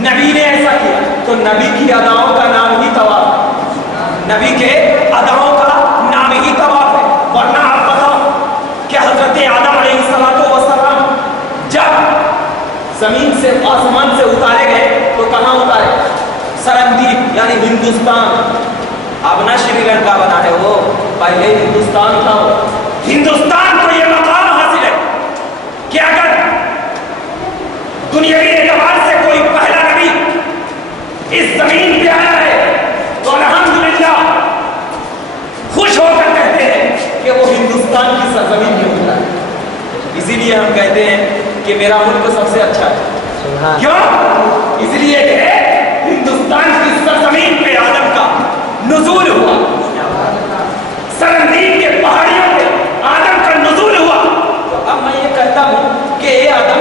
نبی نے ایسا کیا تو نبی کی اداؤں کا نام ہی طواف، نبی کے اداؤں کا نام ہی طواف ہے۔ ورنہ آپ بتاؤ کہ حضرت آدم علیہ السلام جب زمین سے آسمان سے اتارے گئے تو کہاں اتارے؟ سرندیپ یعنی ہندوستان۔ اب نہ شری لنکا بنا ہے وہ، پہلے ہندوستان تھا وہ۔ ہندوستان کو یہ مقام حاصل ہے کہ اگر دنیاوی اعتبار سے کوئی پہلا نبی اس زمین پہ آیا ہے تو الحمدللہ خوش ہو کر کہتے ہیں کہ وہ ہندوستان کی سرزمین میں اترا ہے۔ اسی لیے ہم کہتے ہیں کہ میرا ملک سب سے اچھا ہے۔ کیوں؟ اس لیے کہ ہندوستان کی سرزمین پہ آدم کا نزول ہوا، سرندیپ کے پہاڑیوں پہ آدم کا نزول ہوا۔ تو اب میں یہ کہتا ہوں کہ اے آدم،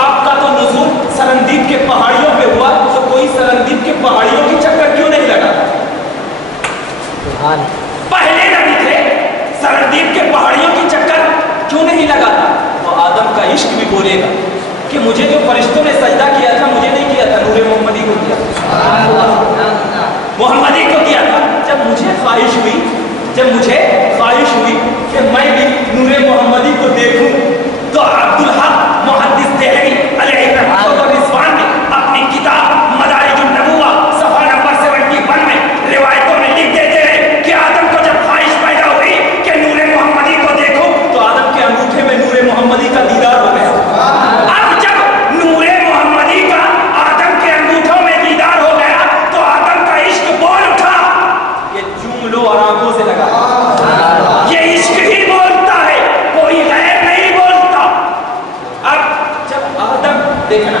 آپ کا تو نزول سرندیپ کے پہاڑیوں پہ ہوا، تو کوئی سرندیپ کے پہاڑیوں کی چکر کیوں نہیں لگا؟ پہلے نبی تھے، سرندیپ کے پہاڑیوں کی چکر کیوں نہیں لگاتا؟ تو آدم کا عشق بھی بولے گا کہ مجھے جو فرشتوں نے سجدہ کیا تھا مجھے نہیں کیا تھا، نور محمدی کو کیا تھا، محمدی کو کیا تھا۔ جب مجھے خواہش ہوئی کہ میں بھی نور محمدی کو دیکھوں تو عبدالحق محدث دہلوی علیہ رحمۃ اللہ رضوان نے اپنی کتاب مدارج النبوہ صفحہ نمبر 71 میں روایتوں میں لکھ دیتے ہیں کہ آدم کو جب خواہش پیدا ہوئی کہ نور محمدی کو دیکھو تو آدم کے انگوٹھے میں نور محمدی کا دیدار ہو گیا۔ اب جب نور محمدی کا آدم کے انگوٹھوں میں دیدار ہو گیا تو آدم کا عشق بول اٹھا کہ چوم لو اور آنکھوں سے لگا۔ یہ عشق ہی بولتا ہے، کوئی غیر نہیں بولتا۔ اب جب آدم دیکھنا،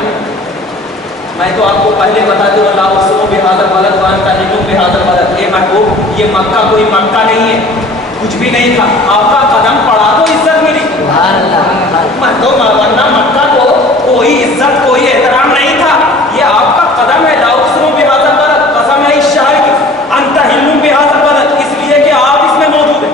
میں تو آپ کو پہلے بتا دوں اللہ اقسم بہذا البلد وانت حل بہذا البلد، یہ محبوب یہ مکہ کوئی مکہ نہیں ہے، کچھ بھی نہیں تھا، آپ کا قدم پڑا تو عزت ملی۔ ورنہ مکہ کو کوئی عزت کوئی احترام نہیں تھا، یہ آپ کا قدم ہے۔ لا اقسم بہذا البلد، قسم ہے اس شہر کی، انت حل بہذا البلد، اس لیے کہ آپ اس میں موجود ہیں،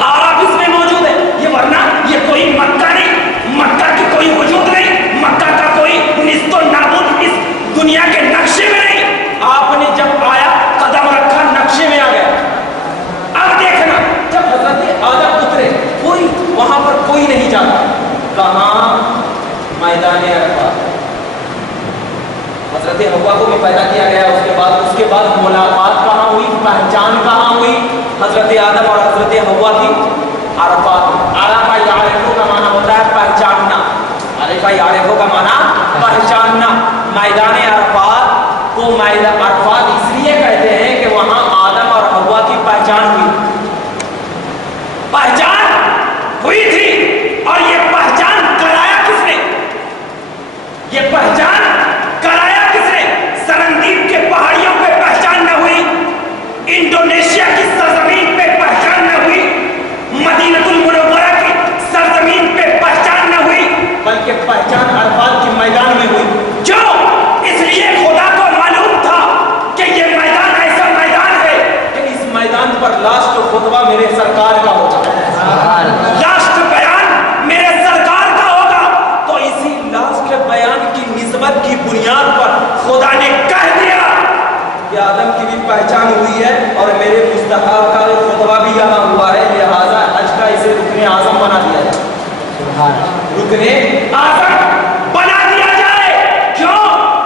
آپ اس میں موجود ہیں۔ یہ ورنہ یہ کوئی مکہ نہیں، مکہ کی کوئی وجود نہیں، مکہ کا کوئی نست و نابود اس دنیا کے نقشے میں نہیں۔ آپ نے جب آیا قدم رکھا نقشے میں آ گیا۔ اب دیکھنا جب حضرت آدم اترے کوئی وہاں پر کوئی نہیں جاتا، کہاں؟ میدان عرفات۔ حضرت حوا کو بھی پیدا کیا گیا، اس کے بعد ملاقات کہاں ہوئی، پہچان کہاں ہوئی حضرت آدم اور حضرت حوا کی؟ عرفات۔ عرفہ یعرفو کا معنی ہوتا ہے پہچاننا، عرفہ یعرفو کا معنی پہچاننا۔ میدان عرفات کو میدان عرفات اس لیے کہتے ہیں کہ وہاں آدم اور حوا کی پہچان ہوئی تھی، اور یہ پہچان کرایا کس نے؟ یہ پہچان کرایا کس نے؟ سرندیپ کے پہاڑیوں پہ پہچان نہ ہوئی، انڈونیشیا کی سرزمین پہ پہچان نہ ہوئی، مدینہ المنورہ کی سرزمین پہ پہچان نہ ہوئی، بلکہ پہچان عرفات کے میدان میں ہوئی۔ جو اس لیے خدا کو معلوم تھا کہ یہ میدان ایسا میدان ہے کہ اس میدان پر لاسٹ خطبہ میرے سرکار کا ہوگا، لاسٹ بیان میرے سرکار کا ہوگا۔ تو اسی لاسٹ بیان کی نسبت کی بنیاد پر خدا نے کہہ دیا کہ آدم کی بھی پہچان ہوئی ہے اور میرے مصطفیٰ کا خطبہ بھی یہاں ہوا ہے، لہذا حج کا اسے رکن اعظم بنا دیا جائے، رکن اعظم بنا دیا جائے۔ کیوں؟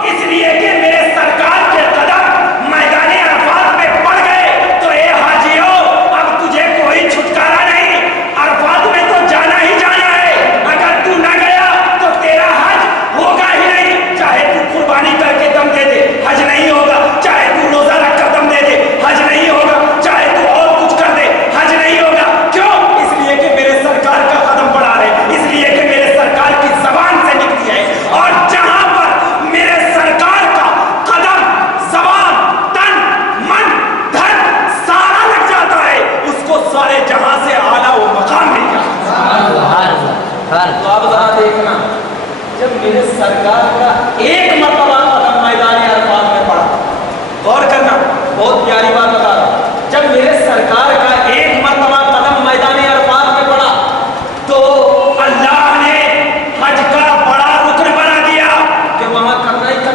اس لیے کہ میرے سرکار کے قدم میدان عرفات میں پڑ گئے تو اے حاجیو اب تجھے کوئی چھٹکارا نہیں، عرفات میں تو جانا ہی جانا ہے۔ اگر تو نہ گیا تو تیرا حج ہوگا ہی نہیں، چاہے تو قربانی کر کے دم دے دے حج نہیں ہوگا، چاہے تو روزہ رکھ کر دم دے دے حج نہیں ہوگا، چاہے تو اور کچھ کر دے حج نہیں ہوگا۔ کیوں؟ اس لیے کہ میرے سرکار کا قدم پڑا ہے، اس لیے کہ میرے سرکار کی زبان سے نکلی ہے، اور جہاں پر میرے سرکار کا قدم زبان تن من دھن سارا لگ جاتا ہے اس کو سارے جہاں سے اعلیٰ و مقام مل جاتا ہے۔ تو اب ذرا دیکھنا جب میرے سرکار کا ایک مرتبہ قدم میدان عرفات میں پڑا، غور کرنا بہت پیاری بات بتا رہا ہوں، جب میرے سرکار کا ایک مرتبہ قدم میدان عرفات میں پڑا تو اللہ نے حج کا بڑا رکن بنا دیا کہ وہاں کرنا ہی کرنا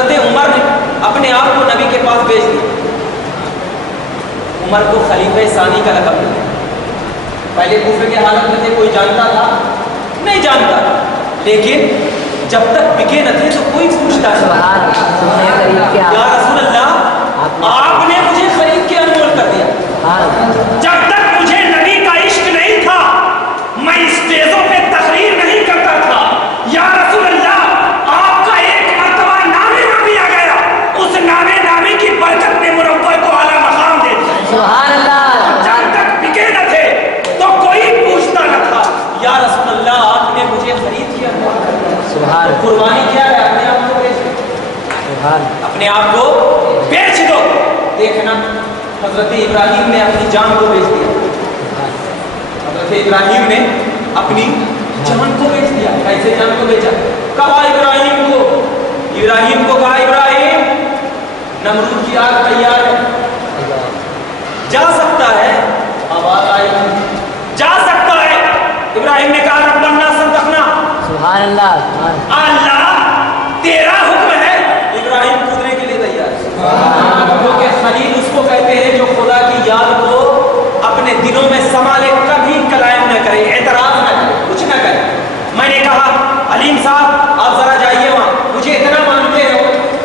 حضرت عمر نے اپنے آپ کو نبی کے پاس بھیج دیا. عمر کو خلیفہ ثانی کا لقب ملا. پہلے کوفے کے حالت میں تھے, کوئی جانتا تھا نہیں جانتا, لیکن جب تک بکے نہ تھے تو کوئی پوچھتا نہیں. یا رسول اللہ آپ نے مجھے خرید کے انمول کر دیا. جب تک مجھے نبی کا عشق نہیں تھا میں اسٹیجوں پہ تقریر نہیں کرتا تھا. یا رسول اللہ آپ کا ایک مرتبہ نامے نامی آ گیا, اس نامے نامی کی برکت نے منور کو اعلیٰ مقام دے دیا. سبحان اللہ. جب تک بکے نہ تھے تو کوئی پوچھتا نہ تھا. یا رسول اللہ آپ نے مجھے خرید کیا. سبحان قربانی کیا ہے, اپنے آپ کو بیچ دو, سبحان اپنے آپ کو بیچ دو. دیکھنا حضرت ابراہیم نے اپنی جان کو بیچ دیا. حضرت ابراہیم نے اپنی جان کو بیچ دیا. کیسے جان کو بیچا؟ کہا ابراہیم کو کہا ابراہیم نمرود کی آگ تیار ہے, جا سکتا ہے. آواز آئی جا سکتا ہے. ابراہیم نے کہا رب الناس صدقنا. سبحان اللہ. اللہ تیرا حکم ہے. ابراہیم کودنے کے لیے تیار ہے, کیونکہ خلیل اس کو کہتے ہیں جو خدا کی یاد کو اپنے دلوں میں سنبھالے, کبھی کلام نہ کرے, اعتراض نہ کرے, کچھ نہ کرے. میں نے کہا علیم صاحب آپ ذرا جائیے وہاں, مجھے اتنا مانتے ہو,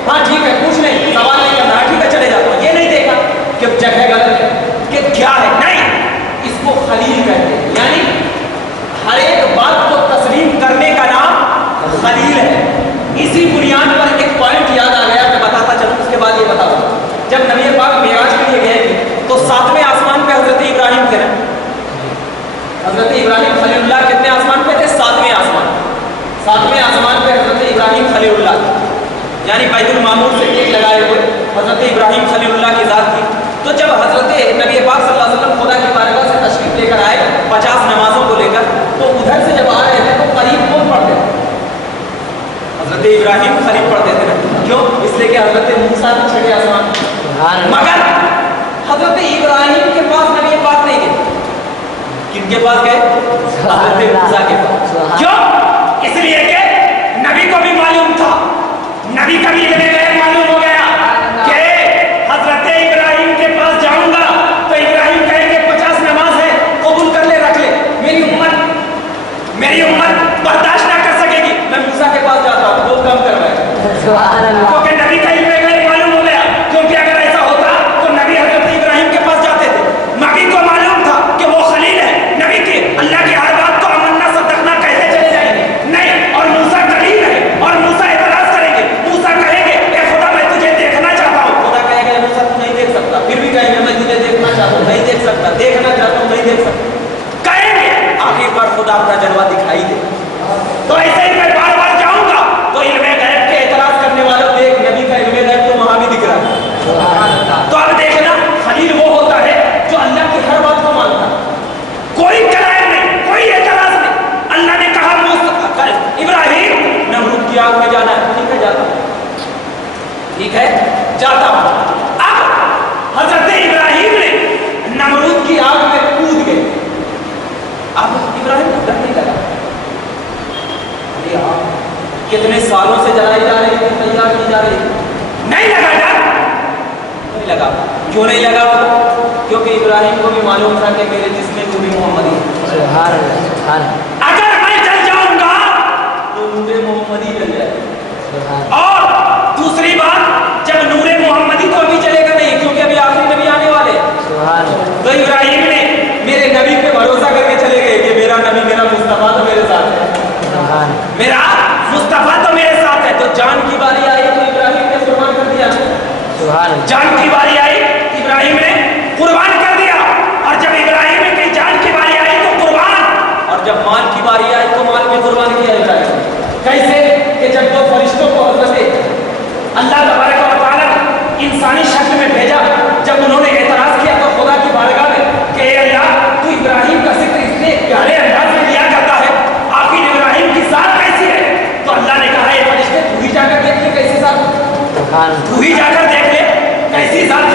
ہاں ٹھیک ہے کچھ نہیں سوال نہیں کرنا, ٹھیک ہے چلے جاتا ہوں. یہ نہیں دیکھا کہ جگہ غلط ہے کہ کیا ہے, نہیں, اس کو خلیل کہتے ہیں. یعنی ہر ایک بات کو تسلیم کرنے کا نام خلیل ہے. اسی بنیاد پر ایک پوائنٹ یاد آ گیا, میں بتاتا چلوں, اس کے بعد یہ بتاؤں. جب نبی پاک معراج کے لیے گئے تھے تو 7ویں آسمان پہ حضرت ابراہیم تھے نا. حضرت ابراہیم خلیل اللہ کتنے آسمان پہ تھے؟ 7ویں آسمان. 7ویں آسمان پہ حضرت ابراہیم خلیل اللہ تھے, یعنی بیت المعمور سے ٹیک لگائے ہوئے حضرت ابراہیم خلیل اللہ کی ذات تھی. تو جب حضرت نبی پاک صلی اللہ علیہ وسلم خدا کی بارگاہ سے تشریف لے کر آئے 50 نمازوں کو لے کر, تو ادھر سے جب آ رہے تھے تو قریب کون پڑھتے تھے؟ حضرت ابراہیم قریب پڑھتے تھے نا. کیوں؟ اس لیے کہ حضرت موسیٰ بھی 6ویں آسمان. مگر حضرت ابراہیم کے پاس نبی پاک نہیں گئے. کن کے پاس گئے؟ حضرت موسیٰ کے پاس. کیوں؟ اس لیے کہ نبی کو بھی معلوم تھا, نبی کا بھی معلوم ہو گیا کہ حضرت ابراہیم کے پاس جاؤں گا تو ابراہیم کہیں گے 50 نماز ہے, قبول کر لے, رکھ لے, میری امت برداشت نہ کر سکے گی, میں موسیٰ کے پاس جاتا ہوں, وہ کم کر رہا ہے. کیونکہ نبی کا علم غیب معلوم ہو گیا. کیونکہ اگر ایسا ہوتا تو نبی حضرت ابراہیم کے پاس جاتے تھے. نبی کو معلوم تھا کہ وہ خلیل ہے, نبی کی اللہ کی ہر بات کو امنا صدقنا کہتے چلے جائیں گے. نہیں, اور موسیٰ قریب ہے اور موسیٰ اعتراض کریں گے. موسیٰ کہیں گے اے خدا میں تجھے دیکھنا چاہتا ہوں. خدا کہے گا موسیٰ تو نہیں دیکھ سکتا. پھر بھی کہیں گے میں تجھے دیکھنا چاہتا ہوں, نہیں دیکھ سکتا. دیکھنا چاہتا ہوں, نہیں دیکھ سکتا. کہیں گے آخر بار خدا اپنا جلوہ دکھائی دے. تو ایسے ہی میں بار بار جاؤں گا تو علم غیب کے اعتراض کرنے والوں دیکھ نبی کا علم غیب تو وہاں بھی دکھ رہا ہے. تو اب دیکھنا خلیل وہ ہوتا ہے جو اللہ کی ہر بات کو مانتا, کوئی کلام نہیں, کوئی اعتراض نہیں. اللہ نے کہا ابراہیم نمرود کی آگ میں جانا ہے, ٹھیک ہے جاتا ہوں, ٹھیک ہے جاتا ہوں. اب حضرت ابراہیم نے نمرود کی آگ میں کود گئے. اب ابراہیم کو ڈر نہیں لگا. کتنے سالوں سے جلائی جا رہی ہے, تیار کی جا رہی ہے, نہیں لگا ڈر, نہیں لگا. کیوں نہیں لگا؟ کیونکہ ابراہیم کو بھی معلوم تھا کہ میرے جسم میں نور محمدی ہے. اگر میں جل جاؤں گا تو نور محمدی جل جائے گا. اور دوسری بات, جب نور محمدی تو ابھی چلے گا نہیں, کیونکہ ابھی آخری نبی آنے والے. تو ابراہیم نے میرے نبی پہ بھروسہ کر کے چلے گئے کہ میرا نبی, میرا مصطفیٰ تو میرے ساتھ ہے, میرا مصطفیٰ تو میرے ساتھ ہے. تو جان کی باری آئی تو ابراہیم نے قربان کر دیا. جان کی باری آئی ابراہیم نے قربان کر دیا. اور جب ابراہیم کی جان کی باری آئی تو قربان, اور جب مال کی باری آئی تو مال بھی قربان کیا ابراہیم. کیسے کہ جب دو فرشتوں کو حضرت اللہ تبارک و تعالیٰ نے انسانی شکل میں بھیجا, جب انہوں نے اعتراض کیا تو خدا کی بارگاہ میں کہ اے اللہ تو ابراہیم کا ذکر اتنے پیارے انداز میں کیا کرتا ہے, آخر ابراہیم کی ذات کیسی ہے؟ تو اللہ نے کہا یہ فرشتے تو ہی جا کر دیکھ لے کیسی ذات, تو ہی جا کر دیکھ لے کیسی ذات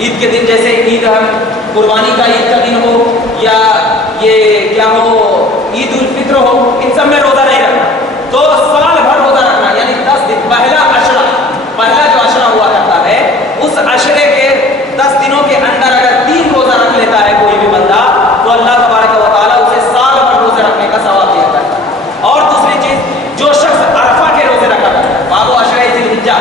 عید کے دن جیسے عید ہم قربانی کا عید کا دن ہو یا یہ کیا ہو عید الفطر ہو، ان سب میں روزہ نہیں رکھنا، تو سال بھر روزہ رکھنا، یعنی 10 دن پہلا جو عشرہ ہوا کرتا ہے اس عشرے کے 10 دنوں کے اندر اگر 3 روزہ رکھ لیتا ہے کوئی بھی بندہ تو اللہ تبارک و تعالیٰ اسے سال بھر روزے رکھنے کا ثواب دیا کرتا ہے۔ اور دوسری چیز، جو شخص عرفہ کے روزے رکھا کرتا ہے، باب عشرہ ذی الحجہ،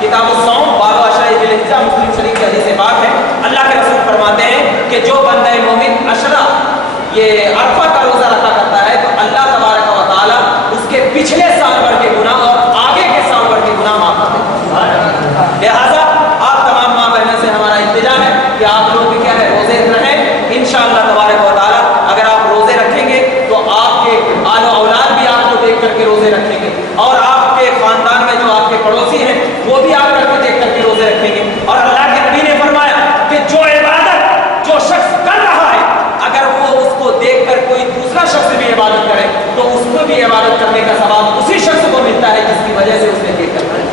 کتاب الصوم باب عشرہ ذی الحجہ، مسلم شریف کی حدیث پاک ہے، اللہ کے رسول فرماتے ہیں کہ جو بندہ مومن عشرہ یہ عرفہ کا روزہ رکھا کرتا ہے تو اللہ تبارک و تعالیٰ اس کے پچھلے سال بھر کے گناہ اور آگے کے سال بھر کے گناہ معاف کر دیتے ہیں۔ لہٰذا آپ تمام ماں بہنوں سے ہمارا التجا ہے کہ آپ لوگ بھی کیا ہے روزے رہیں، انشاءاللہ تبارک و تعالیٰ اگر آپ روزے رکھیں گے تو آپ کے آل و اولاد بھی آپ کو دیکھ کر کے روزے رکھیں گے، اور آپ کے خاندان میں جو آپ کے پڑوسی ہیں وہ بھی آپ کو دیکھ کر کے روزے رکھیں گے۔ اور اللہ کے نبی نے فرمایا کہ جو عبادت جو شخص کر رہا ہے اگر وہ اس کو دیکھ کر کوئی دوسرا شخص بھی عبادت کرے تو اس کو بھی عبادت کرنے کا ثواب اسی شخص کو ملتا ہے جس کی وجہ سے اس نے دیکھ کر کرے۔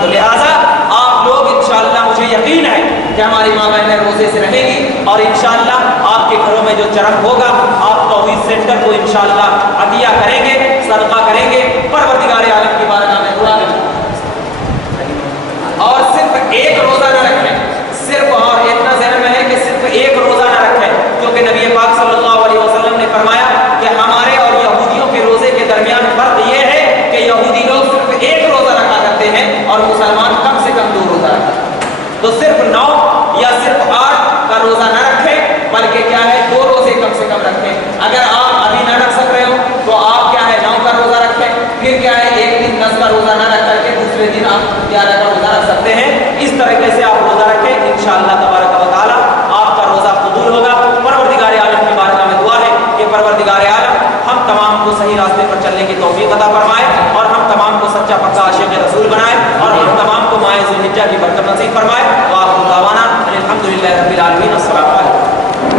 تو لہٰذا آپ لوگ انشاءاللہ، مجھے یقین ہے کہ ہماری ماں بہنیں روزے سے رہیں گی، اور انشاءاللہ آپ کے گھروں میں جو چرخ ہوگا آپ توحید سینٹر کو انشاءاللہ عطیہ کریں گے، صدقہ کریں گے، پروردگار عالم کی بارگاہ میں دعا کریں اور صرف ایک روزہ نہ رکھیں، صرف اور اتنا ذہن میں ہے کہ صرف ایک روزہ نہ رکھیں، کیونکہ نبی پاک صلی اللہ علیہ وسلم نے فرمایا کہ ہمارے اور یہودیوں کے روزے کے درمیان فرق یہ ہے کہ یہودی لوگ صرف ایک روزہ رکھا کرتے ہیں اور مسلمان کم سے کم 2 روزہ رکھتے ہیں۔ تو صرف 9 یا صرف 8 کا روزہ نہ رکھیں، بلکہ کیا ہے 2 روزے کم سے کم رکھیں۔ اگر آپ ابھی نہ رکھ سک رہے ہو تو آپ کیا ہے 9 کا روزہ رکھیں، پھر کیا ہے ایک دن 10 کا روزہ نہ رکھ کر کے دوسرے دن آپ 11 کا روزہ رکھ سکتے ہیں۔ اس طریقے سے آپ روزہ رکھیں، انشاءاللہ تبارک و تعالیٰ